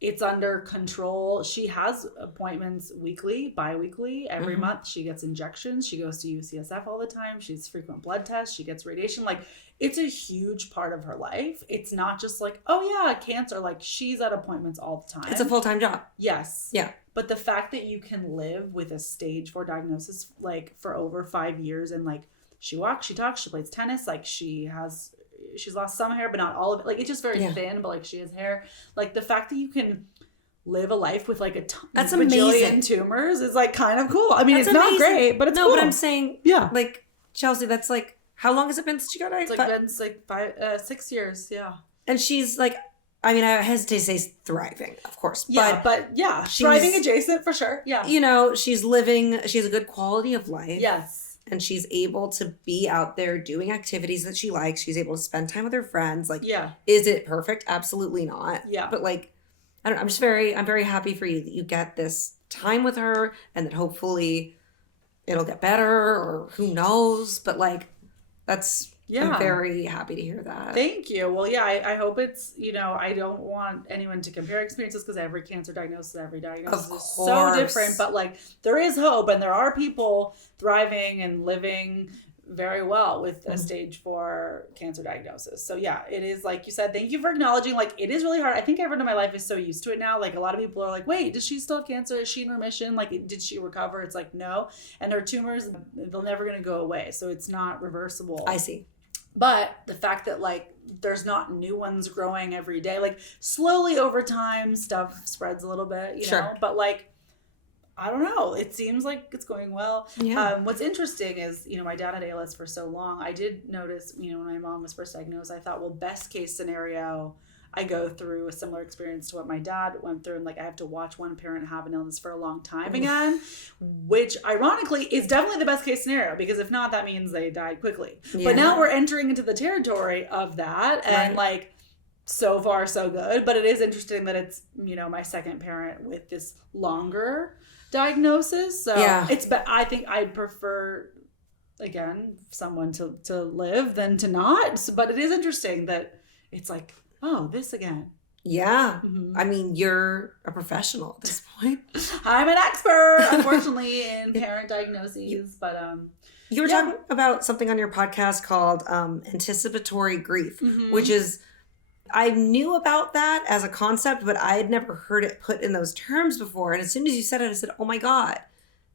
it's under control. She has appointments weekly, bi-weekly, every month. She gets injections. She goes to UCSF all the time. She's frequent blood tests. She gets radiation. Like, it's a huge part of her life. It's not just like, oh yeah, cancer. Like, she's at appointments all the time. It's a full-time job. Yes. Yeah. But the fact that you can live with a stage 4 diagnosis, like, for over 5 years, and like, she walks, she talks, she plays tennis, like, she's lost some hair, but not all of it. Like, it's just very thin, but like, she has hair. Like, the fact that you can live a life with like that's bajillion amazing. Tumors is like kind of cool. I mean, that's it's amazing. Not great, but it's cool. No, but I'm saying, like, Chelsea, that's like, how long has it been since you got diagnosed? It's like been 6 years, yeah. And she's like, I mean, I hesitate to say thriving, of course. Yeah, but yeah, thriving adjacent for sure. Yeah. She has a good quality of life. Yes. and she's able to be out there doing activities that she likes. She's able to spend time with her friends. Like, is it perfect? Absolutely not. Yeah. But like, I don't know. I'm very happy for you that you get this time with her and that hopefully it'll get better, or who knows. But like, I'm very happy to hear that. Thank you. Well, yeah, I hope it's, I don't want anyone to compare experiences because every cancer diagnosis, every diagnosis is so different. But like, there is hope, and there are people thriving and living very well with a stage 4 cancer diagnosis. So yeah, it is, like you said, thank you for acknowledging, like, it is really hard. I think everyone in my life is so used to it now. Like, a lot of people are like, wait, does she still have cancer? Is she in remission? Like, did she recover? It's like, no. And her tumors, they're never going to go away. So it's not reversible. I see. But the fact that, like, there's not new ones growing every day, like, slowly over time, stuff spreads a little bit, you know? But, like, I don't know. It seems like it's going well. Yeah. What's interesting is, my dad had ALS for so long. I did notice, when my mom was first diagnosed, I thought, well, best case scenario, I go through a similar experience to what my dad went through, and like I have to watch one parent have an illness for a long time again, which ironically is definitely the best case scenario, because if not, that means they died quickly. Yeah. But now we're entering into the territory of that, and like, so far so good. But it is interesting that it's, my second parent with this longer diagnosis. So I think I'd prefer, again, someone to live than to not. But it is interesting that it's like, oh, this again. Yeah. Mm-hmm. I mean, you're a professional at this point. I'm an expert, unfortunately, in parent diagnoses. But you were talking about something on your podcast called anticipatory grief, which is, I knew about that as a concept, but I had never heard it put in those terms before. And as soon as you said it, I said, oh my God,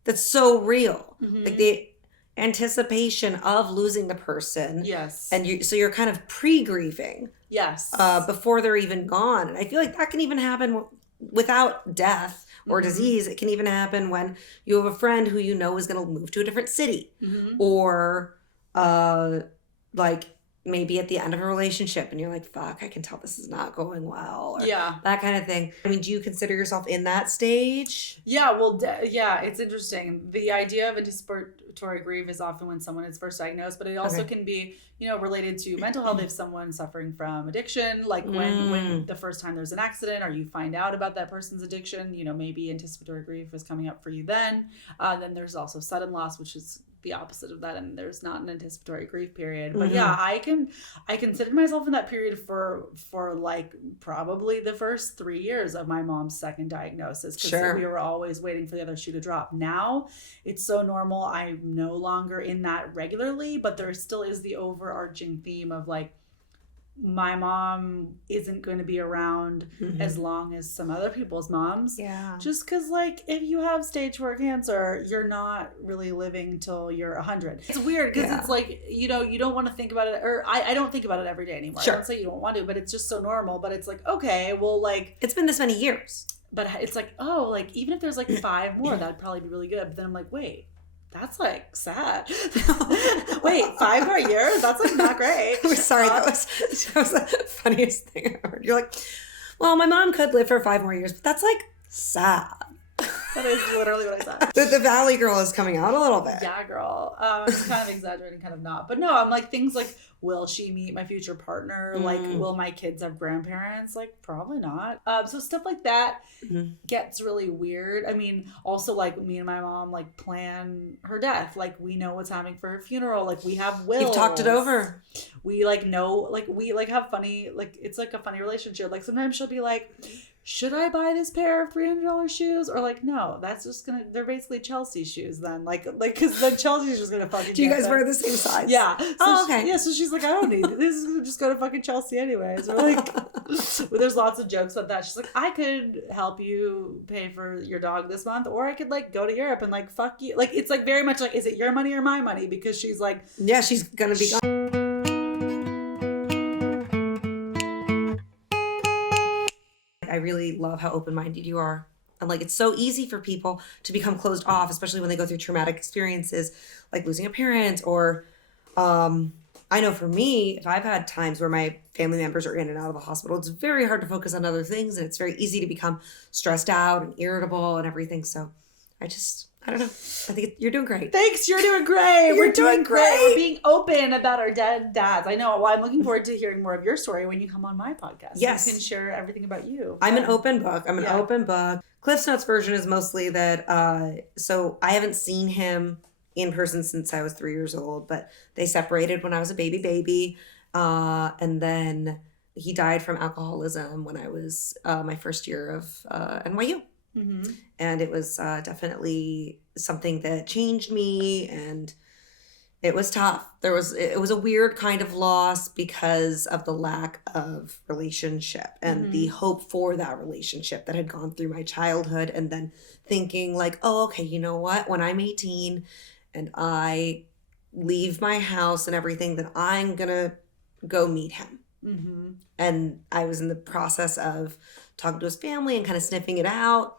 that's so real. Like the anticipation of losing the person. Yes. And so you're kind of pre-grieving. Yes. Before they're even gone. And I feel like that can even happen without death or disease. It can even happen when you have a friend who you know is going to move to a different city, or like maybe at the end of a relationship and you're like, fuck, I can tell this is not going well. Or that kind of thing. I mean, do you consider yourself in that stage? Yeah, well, it's interesting. The idea of anticipatory grief is often when someone is first diagnosed, but it also can be, related to mental health if someone's suffering from addiction, like when the first time there's an accident or you find out about that person's addiction, maybe anticipatory grief is coming up for you then. Then there's also sudden loss, which is the opposite of that, and there's not an anticipatory grief period. But I considered myself in that period for like probably the first 3 years of my mom's second diagnosis, because we were always waiting for the other shoe to drop. Now it's so normal, I'm no longer in that regularly, but there still is the overarching theme of like, my mom isn't going to be around as long as some other people's moms. Yeah. Just because, like, if you have stage 4 cancer, you're not really living till you're 100. It's weird because it's like, you don't want to think about it, or I don't think about it every day anymore. I don't say you don't want to, but it's just so normal. But it's like, okay, well, like, it's been this many years. But it's like, oh, like, even if there's like 5 more, that'd probably be really good. But then I'm like, wait. That's like sad. Wait, 5 more years? That's like not great. We're sorry, that was the funniest thing I heard. You're like, well, my mom could live for 5 more years, but that's like sad. That is literally what I said. The Valley Girl is coming out a little bit. Yeah, girl. I'm kind of exaggerating, kind of not. But no, I'm like, things like, will she meet my future partner? Like, will my kids have grandparents? Like, probably not. So stuff like that gets really weird. I mean, also, like, me and my mom, like, plan her death. Like, we know what's happening for her funeral. Like, we have wills. You've talked it over. We, like, know, like, we, like, have funny, like, it's, like, a funny relationship. Like, sometimes she'll be like, should I buy this pair of $300 shoes? Or like, no, that's just they're basically Chelsea shoes then. Like, because then Chelsea's just gonna fucking do you guys wear the same size? Yeah. So okay. So she's like, I don't need it. This is gonna just go to fucking Chelsea anyways. Or like, well, there's lots of jokes about that. She's like, I could help you pay for your dog this month, or I could like go to Europe and like, fuck you. Like, it's like very much like, is it your money or my money? Because she's like, yeah, she's gonna be I really love how open-minded you are. And like, it's so easy for people to become closed off, especially when they go through traumatic experiences like losing a parent, or I know for me, if I've had times where my family members are in and out of the hospital, it's very hard to focus on other things, and it's very easy to become stressed out and irritable and everything. So I don't know. I think you're doing great. Thanks, you're doing great. You're We're doing doing great. great. We're being open about our dead dads. I know. Well, I'm looking forward to hearing more of your story when you come on my podcast. Yes. You can share everything about you. I'm an open book. Open book. Cliff's Notes version is mostly that, so I haven't seen him in person since I was 3 years old, but they separated when I was a baby. And then he died from alcoholism when I was my first year of NYU. Mm-hmm. And it was definitely something that changed me, and it was tough. It was a weird kind of loss because of the lack of relationship and the hope for that relationship that had gone through my childhood, and then thinking like, oh, okay, you know what? When I'm 18 and I leave my house and everything, then I'm gonna go meet him. Mm-hmm. And I was in the process of talking to his family and kind of sniffing it out.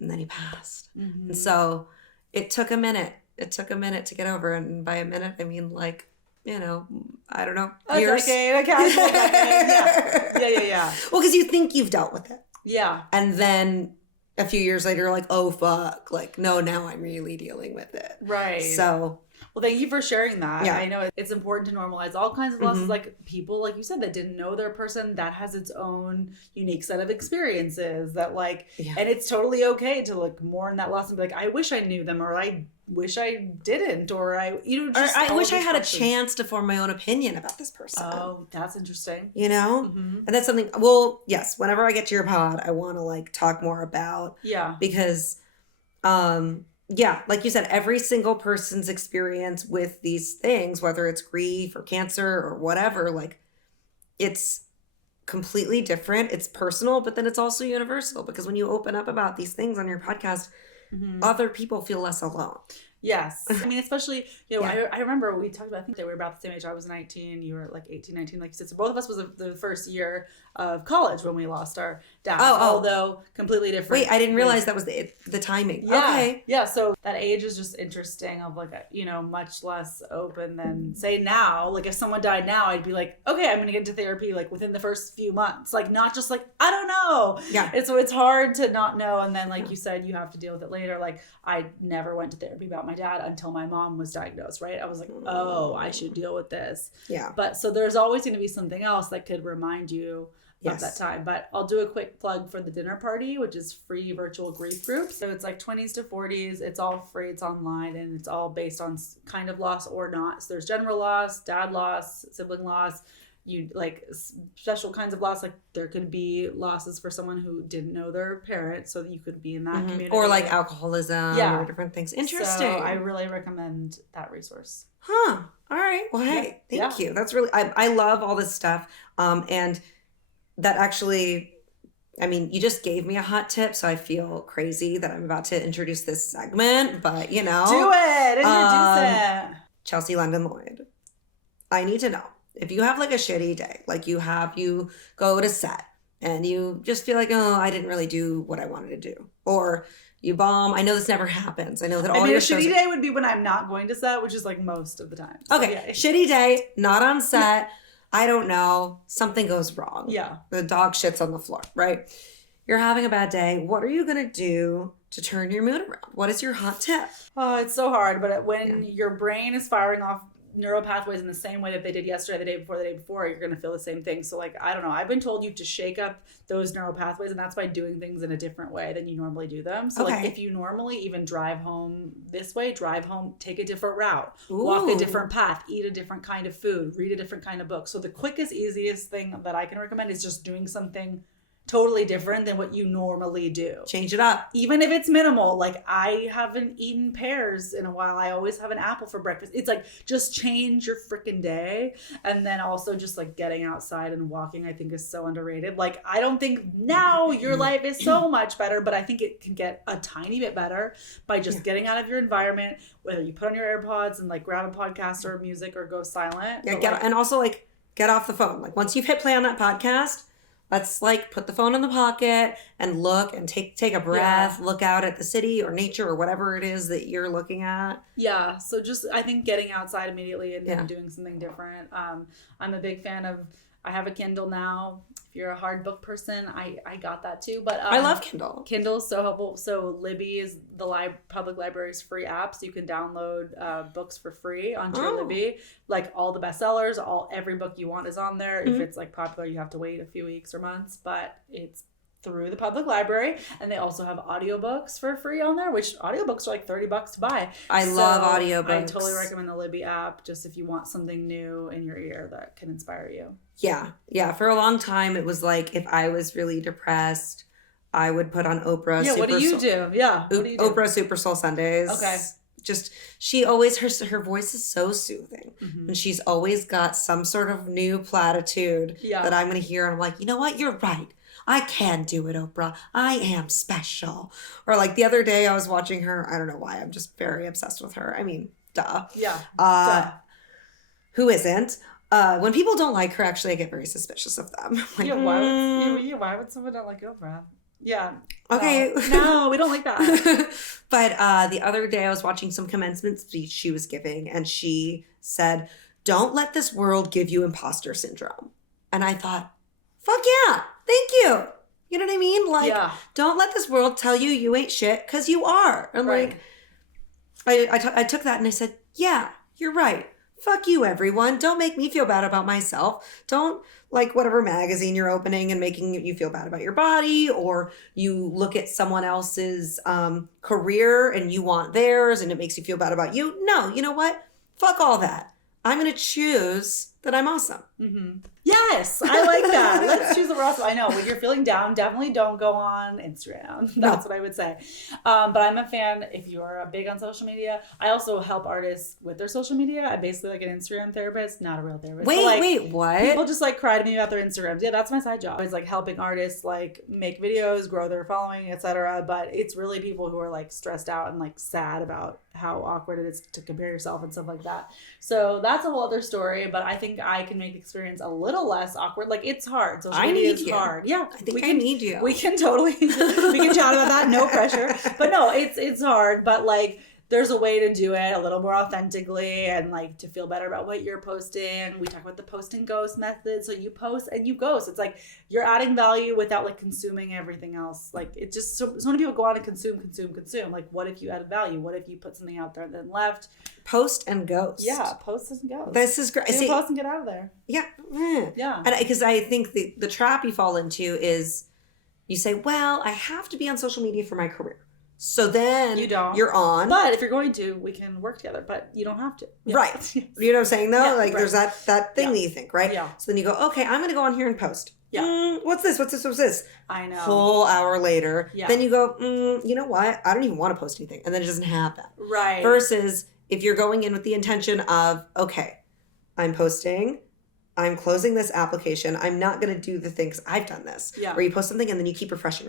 And then he passed. Mm-hmm. And so it took a minute. It took a minute to get over. And by a minute, I mean like, I don't know. A years. decade, a casual decade. Yeah. Well, because you think you've dealt with it. Yeah. And then a few years later, you're like, oh, fuck. Like, no, now I'm really dealing with it. Right. So. Well, thank you for sharing that. Yeah. I know it's important to normalize all kinds of losses. Like people, like you said, that didn't know their person, that has its own unique set of experiences that and it's totally okay to mourn that loss and be like, I wish I knew them, or I wish I didn't, or I wish I had a chance to form my own opinion about this person. Oh, that's interesting. And that's something, well, yes, whenever I get to your pod, I want to talk more about. Yeah. Because, like you said, every single person's experience with these things, whether it's grief or cancer or whatever, it's completely different. It's personal, but then it's also universal, because when you open up about these things on your podcast, other people feel less alone. Yes. I mean, especially, I remember we talked about, I think they were about the same age. I was 19, you were 18, 19, like you said. So both of us was the first year of college when we lost our dad. Although completely different. Wait, I didn't realize that was the timing. Yeah. Okay. Yeah. So that age is just interesting of much less open than say now. Like if someone died now, I'd be like, okay, I'm going to get into therapy within the first few months. Not just I don't know. Yeah. So it's hard to not know. And then you said, you have to deal with it later. I never went to therapy about my dad until my mom was diagnosed, right? I was like, oh, I should deal with this. Yeah. But so there's always going to be something else that could remind you of that time. But I'll do a quick plug for the dinner party, which is free virtual grief group. So it's 20s to 40s. It's all free. It's online, and it's all based on kind of loss or not. So there's general loss, dad loss, sibling loss. You special kinds of loss, there could be losses for someone who didn't know their parent, so that you could be in that community, or alcoholism, or different things. Interesting. So I really recommend that resource. All right. Well, hey, thank you. That's really, I love all this stuff. And that actually, I mean, you just gave me a hot tip, so I feel crazy that I'm about to introduce this segment, but do it. Introduce it. Chelsea Lloyd. I need to know. If you have a shitty day, you go to set and you just feel oh, I didn't really do what I wanted to do, or you bomb. I know this never happens. I know that all your shows. A shitty day would be when I'm not going to set, which is most of the time. Okay, shitty day, not on set. I don't know. Something goes wrong. Yeah. The dog shits on the floor, right? You're having a bad day. What are you going to do to turn your mood around? What is your hot tip? Oh, it's so hard. But when your brain is firing off neural pathways in the same way that they did yesterday, the day before, you're going to feel the same thing. So I don't know. I've been told you to shake up those neural pathways, and that's by doing things in a different way than you normally do them. So if you normally even drive home this way, take a different route, walk a different path, eat a different kind of food, read a different kind of book. So the quickest, easiest thing that I can recommend is just doing something totally different than what you normally do. Change it up. Even if it's minimal. I haven't eaten pears in a while. I always have an apple for breakfast. It's just change your freaking day. And then also just getting outside and walking, I think is so underrated. I don't think now your life is so much better, but I think it can get a tiny bit better by just getting out of your environment, whether you put on your AirPods and grab a podcast or music or go silent. Yeah, and also get off the phone. Once you've hit play on that podcast, let's put the phone in the pocket and look and take a breath, look out at the city or nature or whatever it is that you're looking at. Yeah. So just, I think getting outside immediately and doing something different. I'm a big fan of I have a Kindle now. If you're a hard book person, I got that too. But I love Kindle. Kindle is so helpful. So Libby is the public library's free app, so you can download books for free onto your Libby. Like all the bestsellers, every book you want is on there. If it's like popular, you have to wait a few weeks or months, but it's through the public library. And they also have audiobooks for free on there, which audiobooks are like $30 to buy. I love audiobooks. I totally recommend the Libby app just if you want something new in your ear that can inspire you. Yeah. For a long time, it was like if I was really depressed, I would put on Oprah. Yeah, what do you do? Yeah, what do you do? Oprah Super Soul Sundays. Okay. Just, she always, her voice is so soothing. And she's always got some sort of new platitude that I'm going to hear. And I'm like, you know what? You're right. I can do it, Oprah. I am special. Or like the other day I was watching her. I don't know why. I'm just very obsessed with her. I mean, duh. Yeah. Duh. Who isn't? When people don't like her, actually, I get very suspicious of them. Like, why would someone not like Oprah? Yeah. Okay. No, we don't like that. But the other day I was watching some commencement speech she was giving, and she said, "Don't let this world give you imposter syndrome." And I thought, fuck yeah, thank you. You know what I mean? Like, don't let this world tell you you ain't shit, because you are. And like, I took that and I said, yeah, you're right. Fuck you, everyone. Don't make me feel bad about myself. Don't like whatever magazine you're opening and making you feel bad about your body, or you look at someone else's career and you want theirs and it makes you feel bad about you. No, you know what? Fuck all that. I'm going to choose that I'm awesome. Mm-hmm. Yes, I like that. Let's choose that we're awesome. I know when you're feeling down, definitely don't go on Instagram. That's what I would say. But I'm a fan. If you're big on social media, I also help artists with their social media. I'm basically like an Instagram therapist, not a real therapist. Wait, what? People just like cry to me about their Instagrams. Yeah, that's my side job. It's like helping artists like make videos, grow their following, etc. But it's really people who are like stressed out and like sad about how awkward it is to compare yourself and stuff like that. So that's a whole other story. But I think I can make the experience a little less awkward. Like it's hard. Social media is hard. Yeah, I think I need you. We can totally we can chat about that. No pressure. But no, it's hard. But like there's a way to do it a little more authentically and like to feel better about what you're posting. We talk about the post and ghost method. So you post and you ghost. It's like you're adding value without like consuming everything else. Like it just so many people go on and consume. Like what if you added value? What if you put something out there and then left? Post and ghost. Yeah, post and ghost. This is great. Do post and get out of there. Yeah. Yeah. And because I think the trap you fall into is you say, well, I have to be on social media for my career. So then you're on. But if you're going to, we can work together, but you don't have to. Yeah. Right. You know what I'm saying though? There's that thing that you think, right? Yeah. So then you go, okay, I'm going to go on here and post. Yeah. What's this? I know. Whole hour later. Yeah. Then you go, you know what? I don't even want to post anything. And then it doesn't happen. Right. Versus if you're going in with the intention of, okay, I'm posting, I'm closing this application. I'm not going to do the things. I've done this. Yeah. Where you post something and then you keep refreshing.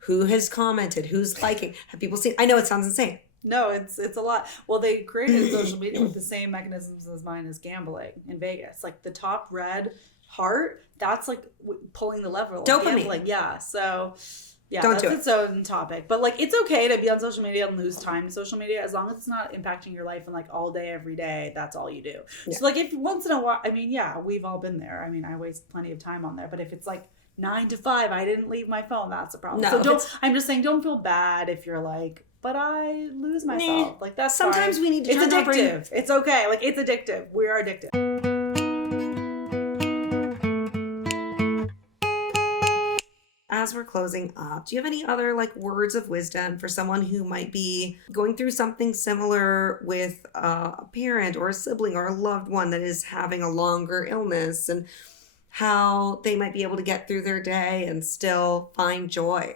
Who has commented? Who's liking? Have people seen? I know it sounds insane. No, it's a lot. Well, they created social media with the same mechanisms as mine as gambling in Vegas. Like the top red heart, that's like pulling the lever. Like dopamine. Gambling. Yeah. So yeah, Don't that's do it. its own topic. But like it's okay to be on social media and lose time to social media as long as it's not impacting your life and like all day, every day, that's all you do. Yeah. So like if once in a while, I mean, yeah, we've all been there. I mean, I waste plenty of time on there. But if it's like 9 to 5, I didn't leave my phone, that's a problem. No, so I'm just saying don't feel bad if you're like, but I lose myself. Like that's sometimes fine. We need to It's addictive. It's okay. Like it's addictive. We are addicted. As we're closing up, do you have any other like words of wisdom for someone who might be going through something similar with a parent or a sibling or a loved one that is having a longer illness, and how they might be able to get through their day and still find joy?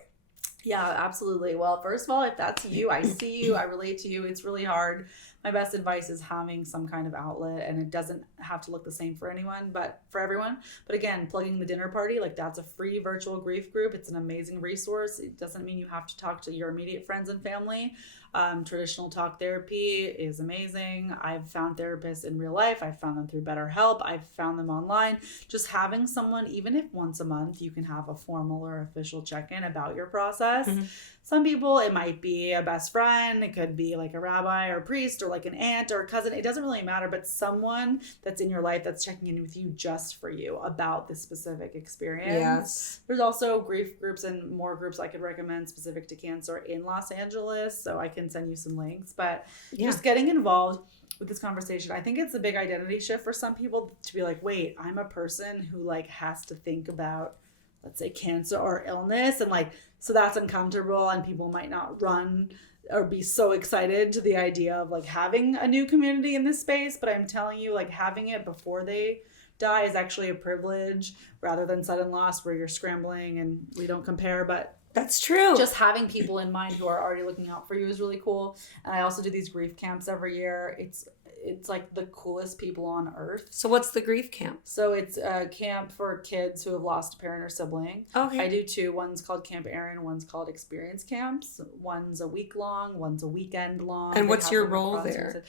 Yeah, absolutely. Well, first of all, if that's you, I see you, I relate to you. It's really hard. My best advice is having some kind of outlet, and it doesn't have to look the same for anyone, but for everyone. But again, plugging the dinner party, like that's a free virtual grief group. It's an amazing resource. It doesn't mean you have to talk to your immediate friends and family. Traditional talk therapy is amazing. I've found therapists in real life. I've found them through BetterHelp. I've found them online. Just having someone, even if once a month, you can have a formal or official check-in about your process. process. Mm-hmm. Some people, it might be a best friend. It could be like a rabbi or a priest or like an aunt or a cousin. It doesn't really matter, but someone that's in your life that's checking in with you just for you about this specific experience. Yes. There's also grief groups and more groups I could recommend specific to cancer in Los Angeles. So I can send you some links. But just getting involved with this conversation, I think it's a big identity shift for some people to be like, wait, I'm a person who like has to think about, let's say, cancer or illness, and like, so that's uncomfortable, and people might not run or be so excited to the idea of like having a new community in this space. But I'm telling you, like, having it before they die is actually a privilege rather than sudden loss where you're scrambling, and we don't compare. But that's true. Just having people in mind who are already looking out for you is really cool. And I also do these grief camps every year. It's like the coolest people on earth. So what's the grief camp? So it's a camp for kids who have lost a parent or sibling. Okay. I do two. One's called Camp Aaron. One's called Experience Camps. One's a week long. One's a weekend long. And what's your role there?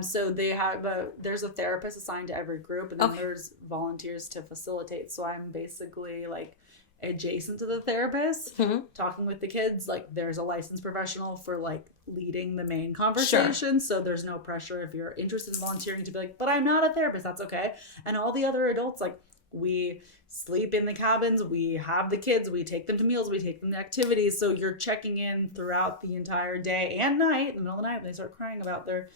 So they have there's a therapist assigned to every group, and then there's volunteers to facilitate. So I'm basically like adjacent to the therapist, talking with the kids. Like, there's a licensed professional for like leading the main conversation. Sure. So there's no pressure if you're interested in volunteering to be like, but I'm not a therapist. That's okay. And all the other adults, like, we sleep in the cabins, we have the kids, we take them to meals, we take them to activities. So you're checking in throughout the entire day and night, in the middle of the night, when they start crying about their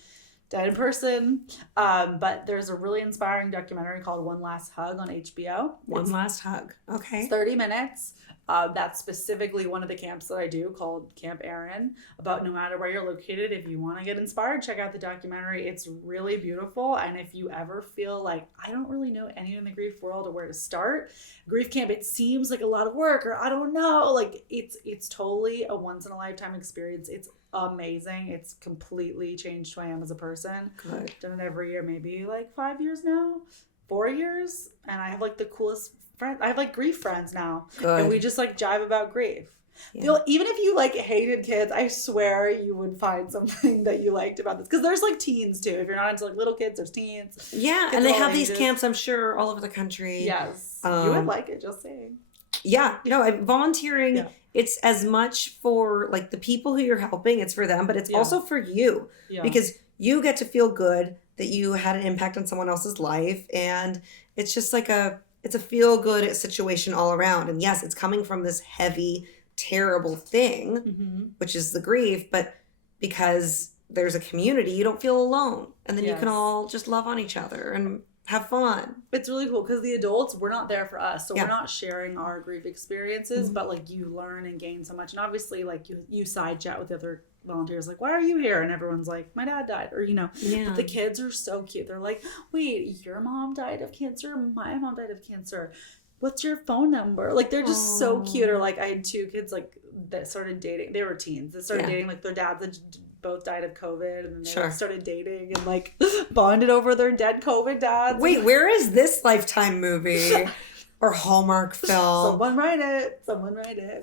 dead in person. But there's a really inspiring documentary called One Last Hug on HBO. One Last Hug. Okay. It's 30 minutes. That's specifically one of the camps that I do called Camp Aaron, about no matter where you're located, if you want to get inspired, check out the documentary. It's really beautiful. And if you ever feel like, I don't really know anyone in the grief world or where to start, grief camp, it seems like a lot of work, or I don't know, like it's totally a once in a lifetime experience. It's amazing. It's completely changed who I am as a person. Good. Done it every year, maybe like 5 years now, 4 years. And I have like the coolest friends. I have like grief friends now. Good. And we just like jive about grief. Yeah. Even if you like hated kids, I swear you would find something that you liked about this. Because there's like teens too. If you're not into like little kids, there's teens. Yeah, kids and they of all have these ages. camps, I'm sure, all over the country. Yes. You would like it, just saying. Yeah. No, volunteering, it's as much for like the people who you're helping, it's for them, but it's also for you. Yeah. Because you get to feel good that you had an impact on someone else's life. And it's just like it's a feel good situation all around. And yes, it's coming from this heavy, terrible thing, which is the grief, but because there's a community, you don't feel alone. And then you can all just love on each other and have fun. It's really cool because the adults, we're not there for us. So we're not sharing our grief experiences, but like you learn and gain so much. And obviously like you side chat with the other volunteers, like, why are you here? And everyone's like, my dad died, or but the kids are so cute. They're like, wait, your mom died of cancer? My mom died of cancer. What's your phone number? Like, they're just so cute. Or like, I had two kids like that started dating. They were teens that started dating like their dads that both died of COVID, and then they like, started dating and like bonded over their dead COVID dads. Wait, where is this Lifetime movie or Hallmark film? Someone write it. But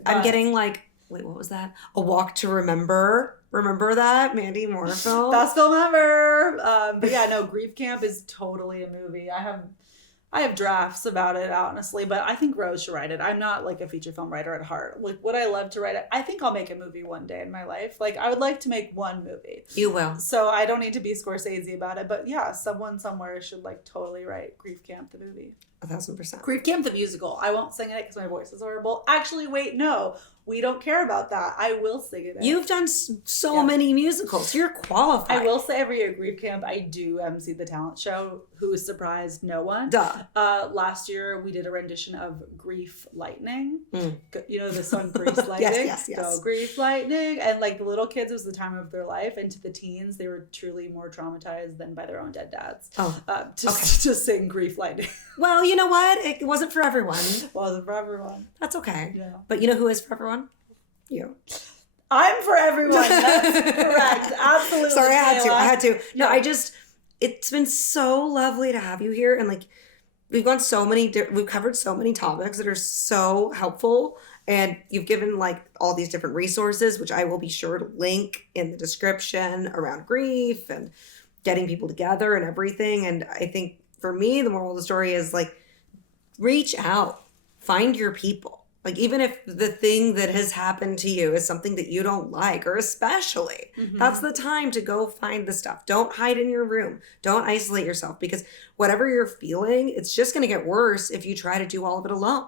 I'm getting like, wait, what was that? A Walk to Remember. Remember that? Mandy Moore film? Best film ever. But yeah, no, Grief Camp is totally a movie. I have drafts about it, honestly, but I think Rose should write it. I'm not like a feature film writer at heart. Like, would I love to write it? I think I'll make a movie one day in my life. Like, I would like to make one movie. You will. So I don't need to be Scorsese about it. But yeah, someone somewhere should like totally write Grief Camp the movie. 1,000%. Grief Camp the musical. I won't sing in it because my voice is horrible. Actually, wait, no. We don't care about that. I will sing it. You've done so many musicals. You're qualified. I will say every year at Grief Camp, I do MC the talent show. Who surprised no one? Duh. Last year, we did a rendition of Grief Lightning. You know the song Grief Lightning? Yes. Go Grief Lightning. And like the little kids, it was the time of their life. And to the teens, they were truly more traumatized than by their own dead dads. To sing Grief Lightning. Well, you know what? It wasn't for everyone. Wasn't for everyone. That's okay. Yeah. But you know who is for everyone? You. I'm for everyone. That's correct. Absolutely. Sorry, I had to. No, Yeah. It's been so lovely to have you here. And like, we've covered so many topics that are so helpful. And you've given like all these different resources, which I will be sure to link in the description around grief and getting people together and everything. And I think for me, the moral of the story is like, reach out, find your people. Like, even if the thing that has happened to you is something that you don't like, or especially, that's the time to go find the stuff. Don't hide in your room. Don't isolate yourself, because whatever you're feeling, it's just going to get worse if you try to do all of it alone,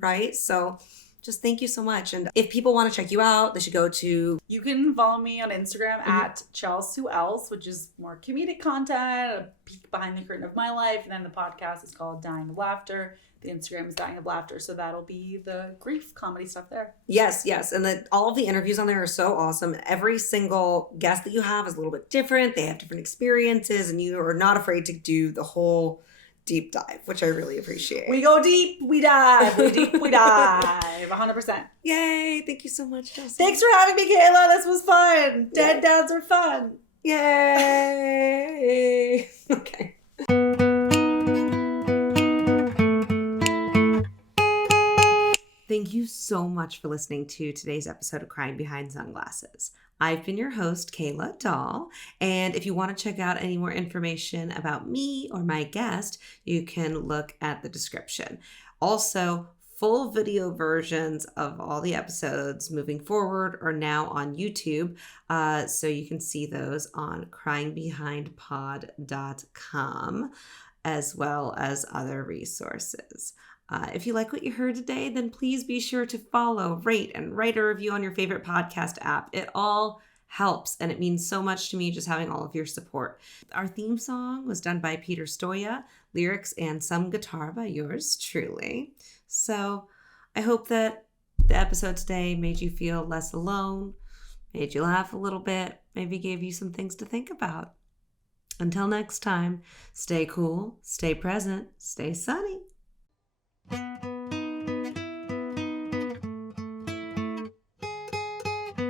right? So just thank you so much. And if people want to check you out, they should go to... You can follow me on Instagram at Chelsea Lloyd, which is more comedic content, a peek behind the curtain of my life. And then the podcast is called Dying of Laughter. The Instagram is Dying of Laughter. So that'll be the grief comedy stuff there. Yes. And all of the interviews on there are so awesome. Every single guest that you have is a little bit different. They have different experiences, and you are not afraid to do the whole deep dive, which I really appreciate. We go deep, we dive. We deep, we dive. 100%. Yay. Thank you so much, Chelsea. Thanks for having me, Keila. This was fun. Dead dads are fun. Yay. Okay. Thank you so much for listening to today's episode of Crying Behind Sunglasses. I've been your host, Keila Dolle, and if you want to check out any more information about me or my guest, you can look at the description. Also, full video versions of all the episodes moving forward are now on YouTube, so you can see those on cryingbehindpod.com, as well as other resources. If you like what you heard today, then please be sure to follow, rate, and write a review on your favorite podcast app. It all helps, and it means so much to me just having all of your support. Our theme song was done by Peter Stoya, lyrics and some guitar by yours truly. So I hope that the episode today made you feel less alone, made you laugh a little bit, maybe gave you some things to think about. Until next time, stay cool, stay present, stay sunny.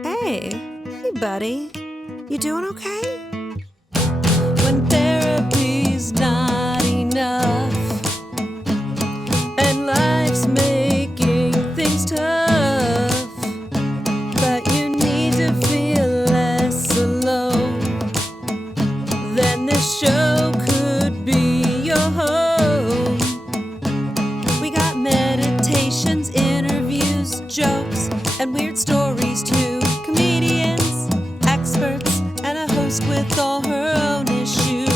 Hey buddy, you doing okay? When therapy's not enough and life's making things tough, but you need to feel less alone, then this show could be your home. We got meditations, interviews, jokes, and weird stories too. Comedians, experts, and a host with all her own issues.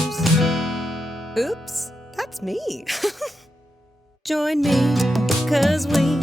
Oops, that's me. Join me, 'cause we